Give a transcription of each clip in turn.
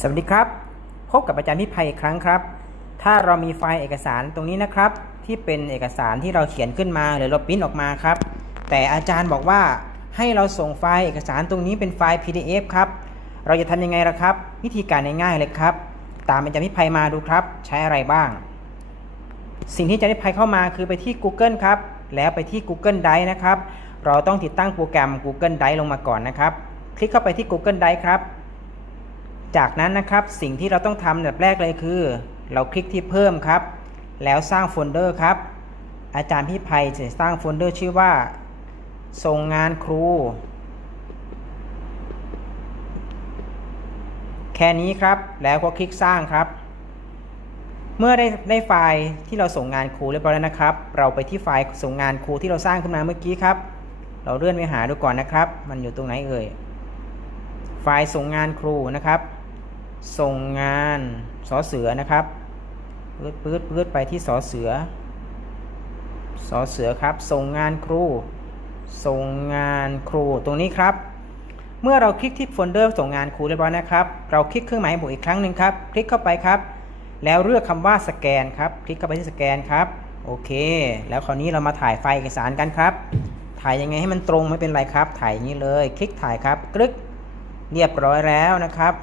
สวัสดีครับ พบกับอาจารย์พิภัยอีกครั้งครับ ถ้าเรามีไฟล์เอกสารตรงนี้นะครับ ที่เป็นเอกสารที่เราเขียนขึ้นมาหรือเราปริ้นออกมาครับ แต่อาจารย์บอกว่าให้เราส่งไฟล์เอกสารตรงนี้เป็นไฟล์ PDF ครับ เราจะทำยังไงล่ะครับ วิธีการง่ายๆเลยครับ ตามอาจารย์พิภัยมาดูครับ ใช้อะไรบ้าง สิ่งที่อาจารย์พิภัยเข้ามาคือไปที่ Google ครับ แล้วไปที่ Google Drive นะครับ เราต้องติดตั้งโปรแกรม Google Drive ลงมาก่อนนะครับ คลิกเข้าไปที่ Google Drive ครับ จากนั้นนะครับสิ่งที่เราต้องทำแบบแรกเลยคือ เราคลิกที่เพิ่มครับ แล้วสร้างโฟลเดอร์ครับ อาจารย์พี่ภัยจะสร้างโฟลเดอร์ชื่อว่าส่งงานครู แค่นี้ครับแล้วก็คลิกสร้างครับ เมื่อได้ได้ไฟล์ที่เราส่งงานครูเรียบร้อยแล้วนะครับ เราไปที่ไฟล์ส่งงานครูที่เราสร้างขึ้นมาเมื่อกี้ครับ เราเลื่อนไปหาดูก่อนนะครับ มันอยู่ตรงไหนเอ่ยไฟล์ส่งงานครูนะครับ ส่งงานสอเสือนะครับปืดปืดปืดไปที่สอเสือสอเสือครับ ส่งงานครู ส่งงานครูตรงนี้ครับ เมื่อเราคลิกที่โฟลเดอร์ส่งงานครูเรียบร้อยนะครับ เราคลิกเครื่องหมายบวกอีกครั้งหนึ่งครับ คลิกเข้าไปครับ แล้วเลือกคำว่าสแกนครับ คลิกเข้าไปที่สแกนครับ โอเค แล้วคราวนี้เรามาถ่ายไฟล์เอกสารกันครับ ถ่ายยังไงให้มันตรงไม่เป็นไรครับ ถ่ายอย่างนี้เลย คลิกถ่ายครับกรึกเรียบร้อยแล้วนะครับ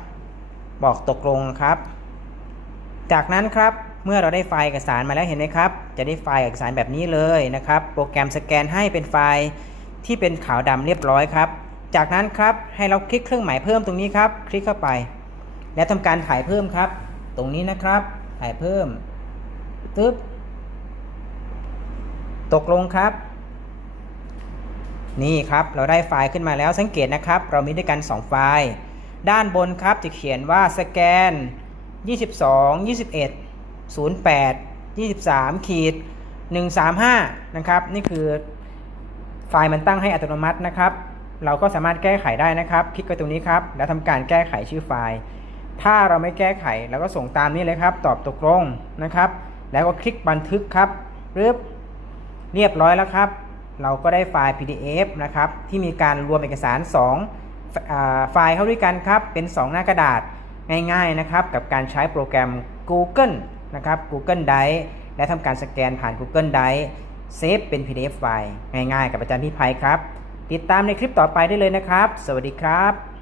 บอกตกลงครับ จากนั้นครับเมื่อเราได้ไฟล์เอกสารมาแล้วเห็นไหมครับ จะได้ไฟล์เอกสารแบบนี้เลยนะครับ โปรแกรมสแกนให้เป็นไฟล์ที่เป็นขาวดำเรียบร้อยครับ จากนั้นครับให้เราคลิกเครื่องหมายเพิ่มตรงนี้ครับ คลิกเข้าไป และทำการถ่ายเพิ่มครับ ตรงนี้นะครับ ถ่ายเพิ่มตึ๊บตกลงครับ นี่ครับเราได้ไฟล์ขึ้นมาแล้วสังเกตนะครับ เรามีด้วยกัน 2 ไฟล์ ด้านบนครับจะเขียนว่าสแกน 22 21 08 23 ขีด 135 นะครับ นี่คือไฟล์มันตั้งให้อัตโนมัตินะครับ เราก็สามารถแก้ไขได้นะครับ คลิกไปตรงนี้ครับ แล้วทำการแก้ไขชื่อไฟล์ ถ้าเราไม่แก้ไขเราก็ส่งตามนี้เลยครับ ตอบตกลงนะครับ แล้วก็คลิกบันทึกครับปึ๊บเรียบร้อยแล้วครับ เราก็ได้ไฟล์ PDF นะครับ ที่มีการรวมเอกสาร2อ่า ไฟล์เข้าด้วยกันครับ เป็น 2 หน้ากระดาษง่ายๆนะครับกับการใช้โปรแกรม Google นะครับ Google Drive และทำการสแกนผ่าน Google Drive เซฟเป็น PDF ไฟล์ง่ายๆ กับอาจารย์พี่ภัยครับ ติดตามในคลิปต่อไปได้เลยนะครับ สวัสดีครับ